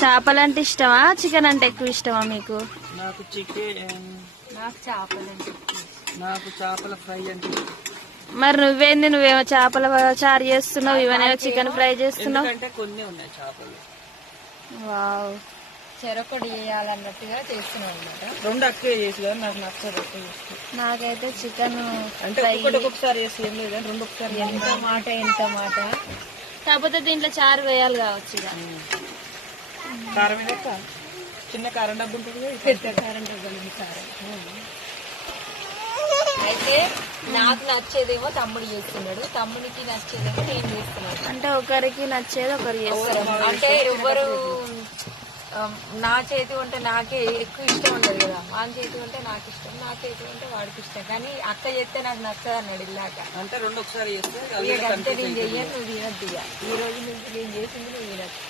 చేపలు అంటే ఇష్టమా, చికెన్ అంటే ఎక్కువ ఇష్టమా మీకు? నాకు చికెన్, నాకు చేపలు అంటే నాకు చేపల ఫ్రై అంటే. మరి నువ్వేమో చేపల చారు చేస్తున్నావు, ఇవన్నీ చికెన్ ఫ్రై చేస్తున్నావు. ఎందుకంటే కొన్ని ఉన్నాయి చేపలు. వావ్, చెరొకటి చేయాలన్నట్టుగా చేస్తున్నాం అనమాట. రెండు అక్కే చేసి కదా, నాకు నచ్చదు. నాకైతే చికెన్ అంటే ఒక్కొక్కసారి చేసి ఏం లేదు, రెండు ఒకసారి. ఎంత మాట కాకపోతే దీంట్లో చారు వేయాలి కావచ్చు. ఇక కారం ఏదక్క, చిన్న కారం డబ్బు ఉంటుంది కదా, పెద్ద కారం డబ్బులు కారం. అయితే నాకు నచ్చేదేమో తమ్ముడు చేస్తున్నాడు, తమ్ముడికి నచ్చేదేమో నేను చేస్తున్నాడు. అంటే ఒకరికి నచ్చేది ఒకరు చేస్తారు. అంటే ఎవరు నా చేతి వంట నాకే ఎక్కువ ఇష్టం ఉండదు కదా, వాని చేతి వంట నాకు ఇష్టం, నా చేతి వంట వాడికి ఇష్టం. కానీ అక్క చేస్తే నాకు నచ్చదు అన్నాడు ఇల్లాక. అంటే రెండు ఒకసారి చేస్తే ఇక అంతే, నేను చెయ్యను, నువ్వు తినద్దు. ఇక ఈ రోజు నుంచి నేను చేసింది నువ్వు తినద్దు.